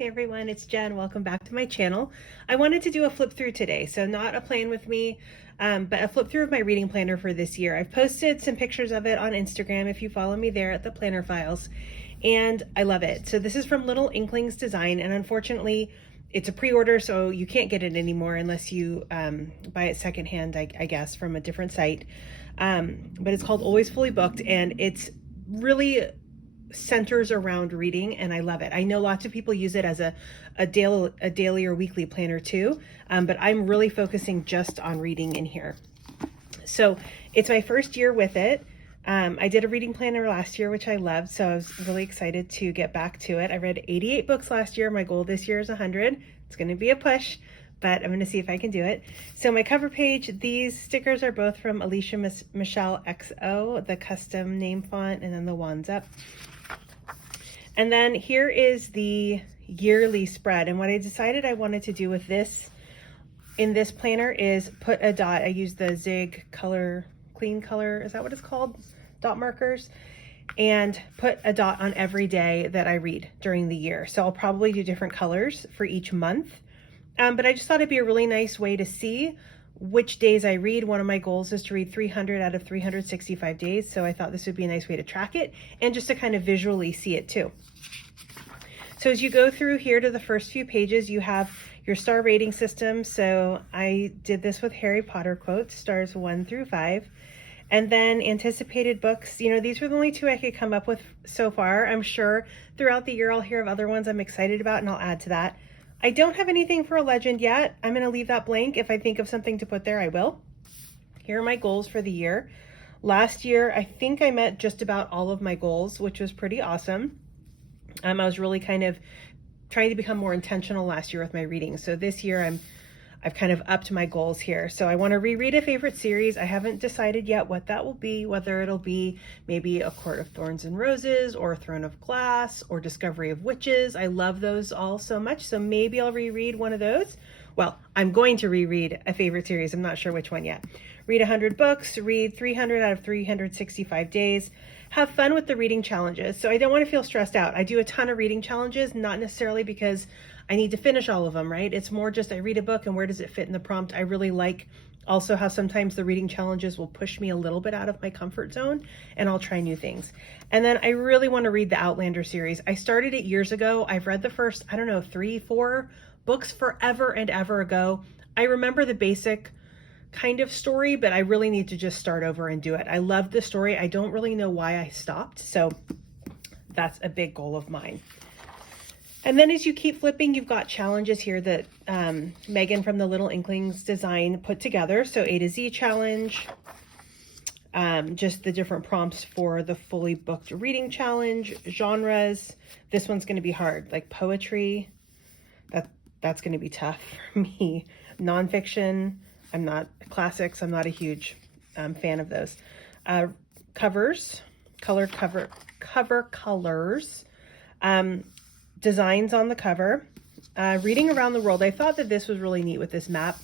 Hey everyone, it's Jen. Welcome back to my channel. I wanted to do a flip through today, so not a plan with me, but a flip through of my reading planner for this year. I've posted some pictures of it on Instagram if you follow me there at the planner files, and I love it. So this is from Little Inklings Design, and unfortunately it's a pre-order, so you can't get it anymore unless you buy it secondhand, I guess, from a different site. But it's called Always Fully Booked, and it's really centers around reading, and I love it. I know lots of people use it as a daily or weekly planner too, but I'm really focusing just on reading in here. So it's my first year with it. I did a reading planner last year, which I loved, so I was really excited to get back to it. I read 88 books last year. My goal this year is 100. It's going to be a push, but I'm going to see if I can do it. So my cover page, these stickers are both from Alicia Michelle XO, the custom name font, and then the wands up. And then here is the yearly spread. And what I decided I wanted to do with this, in this planner, is put a dot. I use the Zig color, clean color, is that what it's called? Dot markers. And put a dot on every day that I read during the year. So I'll probably do different colors for each month. But I just thought it'd be a really nice way to see which days I read. One of my goals is to read 300 out of 365 days. So I thought this would be a nice way to track it and just to kind of visually see it too. So as you go through here to the first few pages, you have your star rating system. So I did this with Harry Potter quotes, stars 1 through 5. And then anticipated books. You know, these were the only two I could come up with so far. I'm sure throughout the year I'll hear of other ones I'm excited about, and I'll add to that. I don't have anything for a legend yet. I'm going to leave that blank. If I think of something to put there, I will. Here are my goals for the year. Last year, I think I met just about all of my goals, which was pretty awesome. I was really kind of trying to become more intentional last year with my reading. So this year I've kind of upped my goals here. So I want to reread a favorite series. I haven't decided yet what that will be, whether it'll be maybe A Court of Thorns and Roses or Throne of Glass or Discovery of Witches. I love those all so much. So maybe I'll reread one of those. Well, I'm going to reread a favorite series. I'm not sure which one yet. Read 100 books, read 300 out of 365 days. Have fun with the reading challenges. So I don't want to feel stressed out. I do a ton of reading challenges, not necessarily because I need to finish all of them, right? It's more just I read a book and where does it fit in the prompt. I really like also how sometimes the reading challenges will push me a little bit out of my comfort zone and I'll try new things. And then I really want to read the Outlander series. I started it years ago. I've read the first, 3, 4 books forever and ever ago. I remember the basic kind of story, but I really need to just start over and do it. I love the story. I don't really know why I stopped. So that's a big goal of mine. And then as you keep flipping, you've got challenges here that Megan from the Little Inklings Design put together. So A to Z challenge, just the different prompts for the fully booked reading challenge, genres. This one's going to be hard, like poetry. That's going to be tough for me. Nonfiction. I'm not classics. I'm not a huge fan of those. Covers, cover colors, designs on the cover, reading around the world. I thought that this was really neat with this map.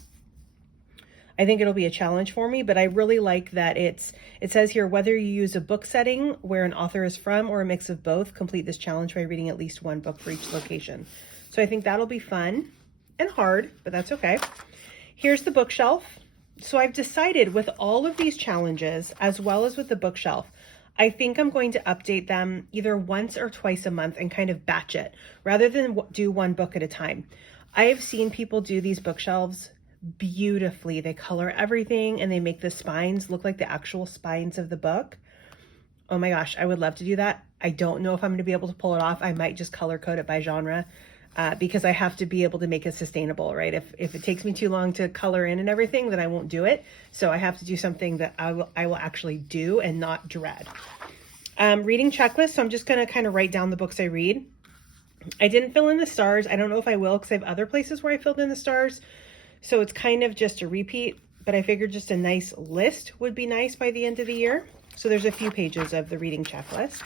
I think it'll be a challenge for me, but I really like that it says here, whether you use a book setting where an author is from or a mix of both, complete this challenge by reading at least one book for each location. So I think that'll be fun and hard, but that's okay. Here's the bookshelf. So I've decided with all of these challenges, as well as with the bookshelf, I think I'm going to update them either once or twice a month and kind of batch it rather than do one book at a time. I have seen people do these bookshelves beautifully. They color everything and they make the spines look like the actual spines of the book. Oh my gosh, I would love to do that. I don't know if I'm going to be able to pull it off. I might just color code it by genre. Because I have to be able to make it sustainable, right? If it takes me too long to color in and everything, then I won't do it. So I have to do something that I will actually do and not dread. Reading checklist. So I'm just going to kind of write down the books I read. I didn't fill in the stars. I don't know if I will because I have other places where I filled in the stars. So it's kind of just a repeat, but I figured just a nice list would be nice by the end of the year. So there's a few pages of the reading checklist.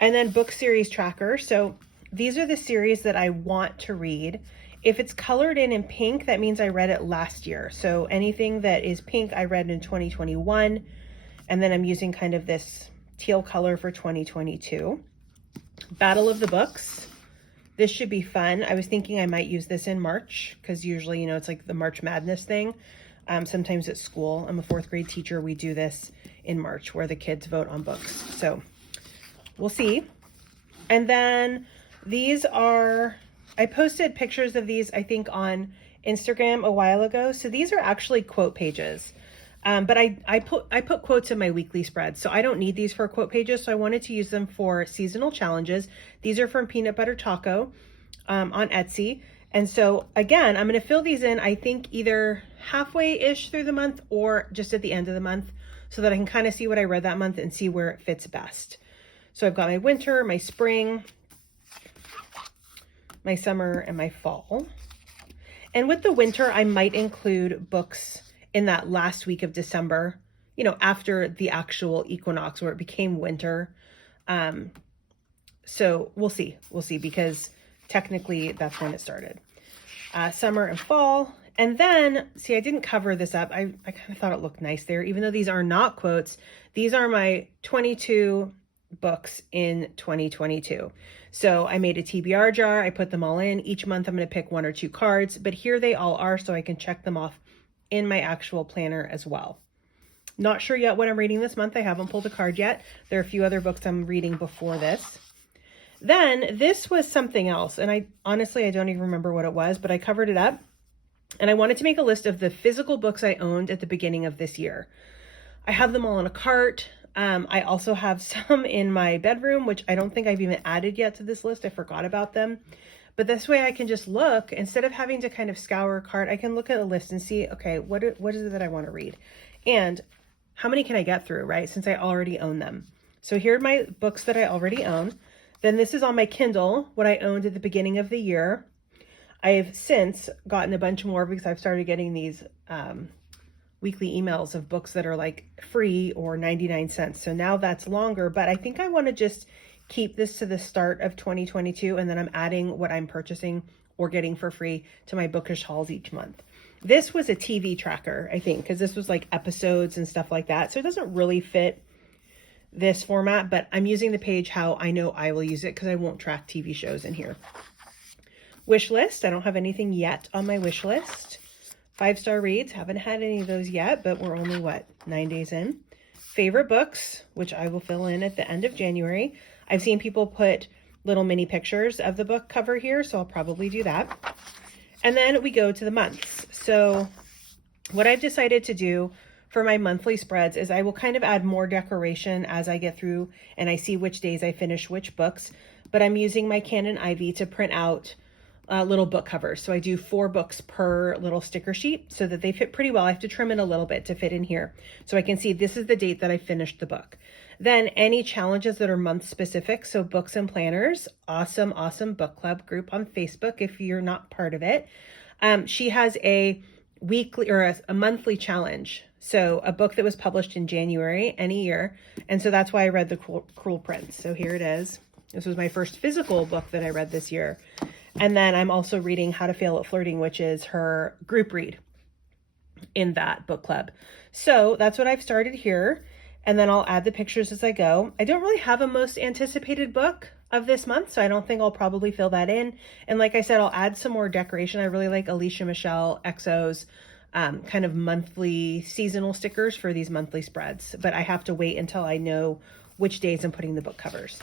And then book series tracker. So these are the series that I want to read. If it's colored in pink, that means I read it last year. So anything that is pink, I read in 2021. And then I'm using kind of this teal color for 2022. Battle of the Books. This should be fun. I was thinking I might use this in March because usually, it's like the March Madness thing. Sometimes at school, I'm a 4th grade teacher. We do this in March where the kids vote on books. So we'll see. And then these are, I posted pictures of these, I think, on Instagram a while ago. So these are actually quote pages. But I put quotes in my weekly spreads, so I don't need these for quote pages. So I wanted to use them for seasonal challenges. These are from Peanut Butter Taco on Etsy. And so again, I'm going to fill these in, I think either halfway-ish through the month or just at the end of the month so that I can kind of see what I read that month and see where it fits best. So I've got my winter, my spring, my summer, and my fall. And with the winter, I might include books in that last week of December, after the actual equinox where it became winter. So we'll see, because technically that's when it started. Summer and fall. And then, see, I didn't cover this up. I kind of thought it looked nice there, even though these are not quotes. These are my 22 books in 2022. So I made a TBR jar. I put them all in. Each month I'm going to pick 1 or 2 cards, but here they all are so I can check them off in my actual planner as well. Not sure yet what I'm reading this month. I haven't pulled a card yet. There are a few other books I'm reading before this. Then this was something else, and I honestly don't even remember what it was, but I covered it up, and I wanted to make a list of the physical books I owned at the beginning of this year. I have them all in a cart. I also have some in my bedroom, which I don't think I've even added yet to this list. I forgot about them. But this way I can just look, instead of having to kind of scour a cart, I can look at a list and see, okay, what is it that I want to read? And how many can I get through, right? Since I already own them. So here are my books that I already own. Then this is on my Kindle, what I owned at the beginning of the year. I've since gotten a bunch more because I've started getting these weekly emails of books that are like free or 99 cents. So now that's longer, but I think I want to just keep this to the start of 2022, and then I'm adding what I'm purchasing or getting for free to my bookish hauls each month. This was a TV tracker, I think, because this was like episodes and stuff like that. So it doesn't really fit this format, but I'm using the page how I know I will use it because I won't track TV shows in here. Wish list. I don't have anything yet on my wish list. 5-star reads. Haven't had any of those yet, but we're only, 9 days in. Favorite books, which I will fill in at the end of January. I've seen people put little mini pictures of the book cover here, so I'll probably do that. And then we go to the months. So what I've decided to do for my monthly spreads is I will kind of add more decoration as I get through and I see which days I finish which books, but I'm using my Canon Ivy to print out little book covers. So I do 4 books per little sticker sheet so that they fit pretty well. I have to trim it a little bit to fit in here so I can see this is the date that I finished the book. Then any challenges that are month specific. So books and planners, awesome book club group on Facebook if you're not part of it. She has a weekly or a monthly challenge. So a book that was published in January any year. And so that's why I read the Cruel Prince. So here it is. This was my first physical book that I read this year. And then I'm also reading How to Fail at Flirting, which is her group read in that book club. So that's what I've started here. And then I'll add the pictures as I go. I don't really have a most anticipated book of this month, so I don't think I'll probably fill that in. And like I said, I'll add some more decoration. I really like Alicia Michelle XO's kind of monthly seasonal stickers for these monthly spreads, but I have to wait until I know which days I'm putting the book covers.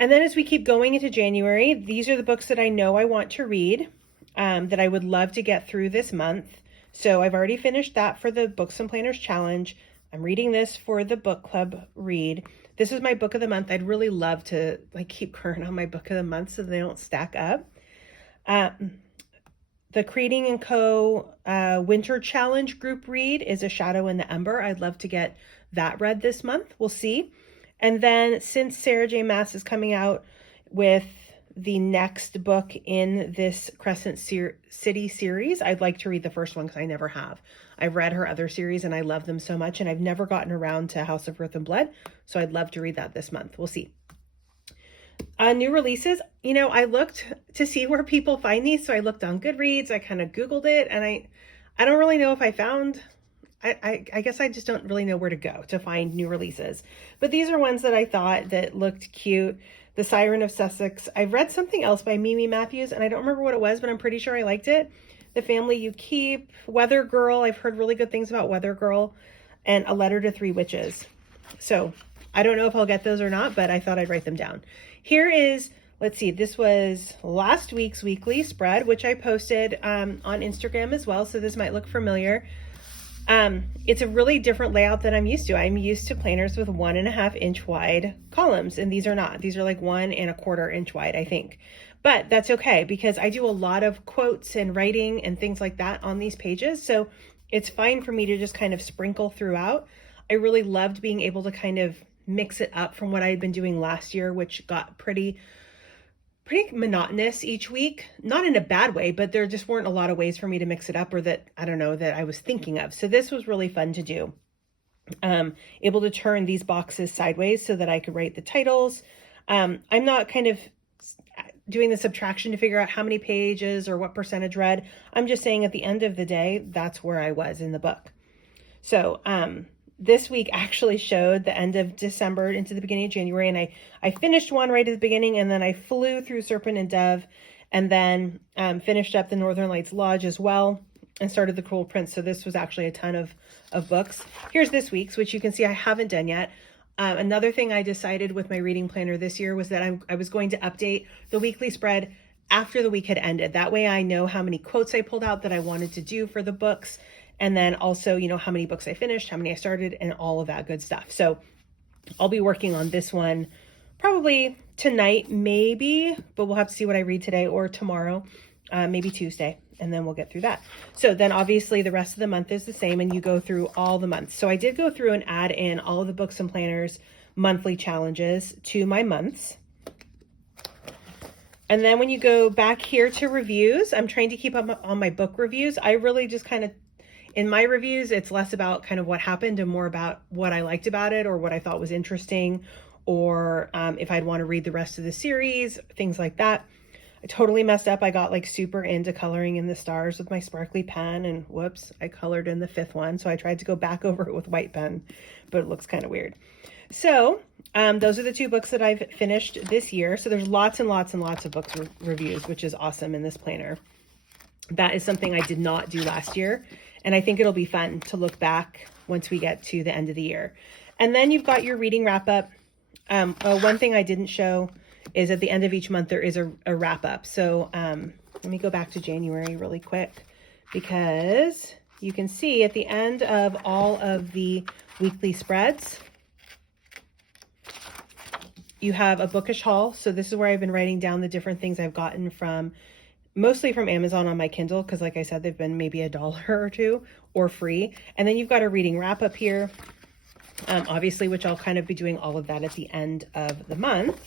And then as we keep going into January, these are the books that I know I want to read, that I would love to get through this month. So I've already finished that for the Books and Planners Challenge. I'm reading this for the book club read. This is my book of the month. I'd really love to keep current on my book of the month so they don't stack up. The Creating & Co. Winter Challenge group read is A Shadow in the Ember. I'd love to get that read this month. We'll see. And then since Sarah J. Maas is coming out with the next book in this Crescent City series, I'd like to read the first one because I never have. I've read her other series and I love them so much, and I've never gotten around to House of Earth and Blood, so I'd love to read that this month. We'll see. New releases, I looked to see where people find these, so I looked on Goodreads, I kind of Googled it, and I don't really know if I found... I guess I just don't really know where to go to find new releases. But these are ones that I thought that looked cute. The Siren of Sussex. I've read something else by Mimi Matthews, and I don't remember what it was, but I'm pretty sure I liked it. The Family You Keep, Weather Girl. I've heard really good things about Weather Girl, and A Letter to Three Witches. So I don't know if I'll get those or not, but I thought I'd write them down. Here is, let's see, this was last week's weekly spread, which I posted on Instagram as well, so this might look familiar. It's a really different layout than I'm used to. I'm used to planners with 1.5 inch wide columns, and these are not. These are like 1.25 inch wide, I think. But that's okay, because I do a lot of quotes and writing and things like that on these pages, so it's fine for me to just kind of sprinkle throughout. I really loved being able to kind of mix it up from what I had been doing last year, which got pretty monotonous each week, not in a bad way, but there just weren't a lot of ways for me to mix it up, or that, I don't know, that I was thinking of. So this was really fun to do. Able to turn these boxes sideways so that I could write the titles. I'm not kind of doing the subtraction to figure out how many pages or what percentage read. I'm just saying at the end of the day, that's where I was in the book. So, this week actually showed the end of December into the beginning of January, and I finished one right at the beginning, and then I flew through Serpent and Dove, and then finished up the Northern Lights Lodge as well, and started the Cruel Prince. So this was actually a ton of books. Here's this week's, which you can see I haven't done yet. Another thing I decided with my reading planner this year was that I was going to update the weekly spread after the week had ended. That way I know how many quotes I pulled out that I wanted to do for the books, and then also, you know, how many books I finished, how many I started, and all of that good stuff. So I'll be working on this one probably tonight, maybe, but we'll have to see what I read today or tomorrow, maybe Tuesday, and then we'll get through that. So then obviously the rest of the month is the same, and you go through all the months. So I did go through and add in all of the Books and Planners monthly challenges to my months. And then when you go back here to reviews, I'm trying to keep up on my book reviews. I really just kind of, in my reviews, it's less about kind of what happened and more about what I liked about it, or what I thought was interesting, or if I'd want to read the rest of the series, things like that. I totally messed up. I got like super into coloring in the stars with my sparkly pen, and whoops, I colored in the 5th one. So I tried to go back over it with white pen, but it looks kind of weird. So those are the 2 books that I've finished this year. So there's lots and lots and lots of books reviews, which is awesome in this planner. That is something I did not do last year. And I think it'll be fun to look back once we get to the end of the year. And then you've got your reading wrap up. One thing I didn't show is at the end of each month, there is a wrap up. So let me go back to January really quick, because you can see at the end of all of the weekly spreads, you have a bookish haul. So this is where I've been writing down the different things I've gotten from, mostly from Amazon on my Kindle, because like I said, they've been maybe $1 or $2 or free. And then you've got a reading wrap up here, obviously, which I'll kind of be doing all of that at the end of the month.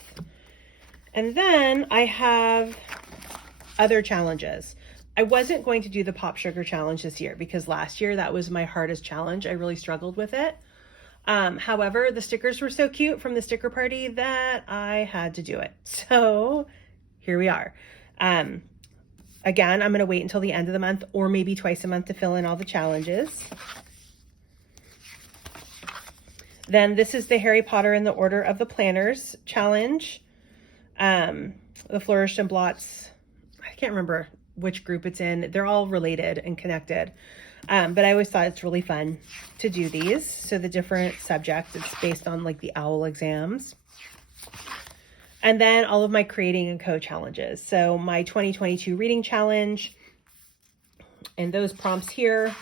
And then I have other challenges. I wasn't going to do the Pop Sugar Challenge this year, because last year that was my hardest challenge. I really struggled with it. However, the stickers were so cute from the sticker party that I had to do it. So here we are. Again, I'm going to wait until the end of the month, or maybe twice a month, to fill in all the challenges. Then this is the Harry Potter and the Order of the Planners challenge. The Flourished and Blots, I can't remember which group it's in. They're all related and connected. But I always thought it's really fun to do these. So the different subjects, it's based on like the OWL exams. And then all of my Creating and Co challenges. So my 2022 reading challenge, and those prompts here,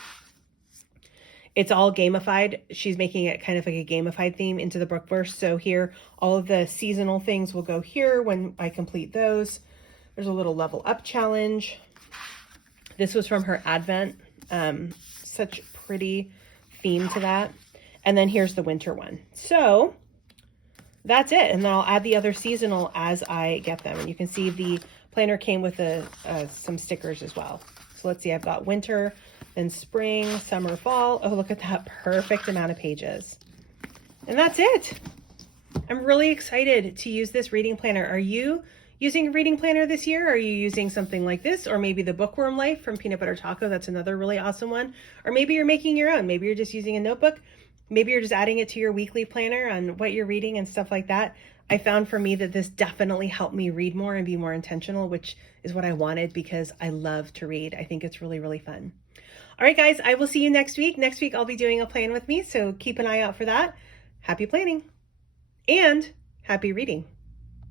it's all gamified. She's making it kind of like a gamified theme into the Brookverse. So here, all of the seasonal things will go here when I complete those. There's a little level up challenge. This was from her Advent. Such pretty theme to that. And then here's the winter one. So that's it. And then I'll add the other seasonal as I get them. And you can see the planner came with some stickers as well. So let's see, I've got winter, then spring, summer, fall. Oh, look at that perfect amount of pages. And that's it. I'm really excited to use this reading planner. Are you using a reading planner this year? Are you using something like this? Or maybe the Bookworm Life from Peanut Butter Taco. That's another really awesome one. Or maybe you're making your own. Maybe you're just using a notebook. maybe you're just adding it to your weekly planner on what you're reading and stuff like that. I found for me that this definitely helped me read more and be more intentional, which is what I wanted because I love to read. I think it's really, really fun. All right, guys, I will see you next week. Next week, I'll be doing a plan with me, so keep an eye out for that. Happy planning and happy reading.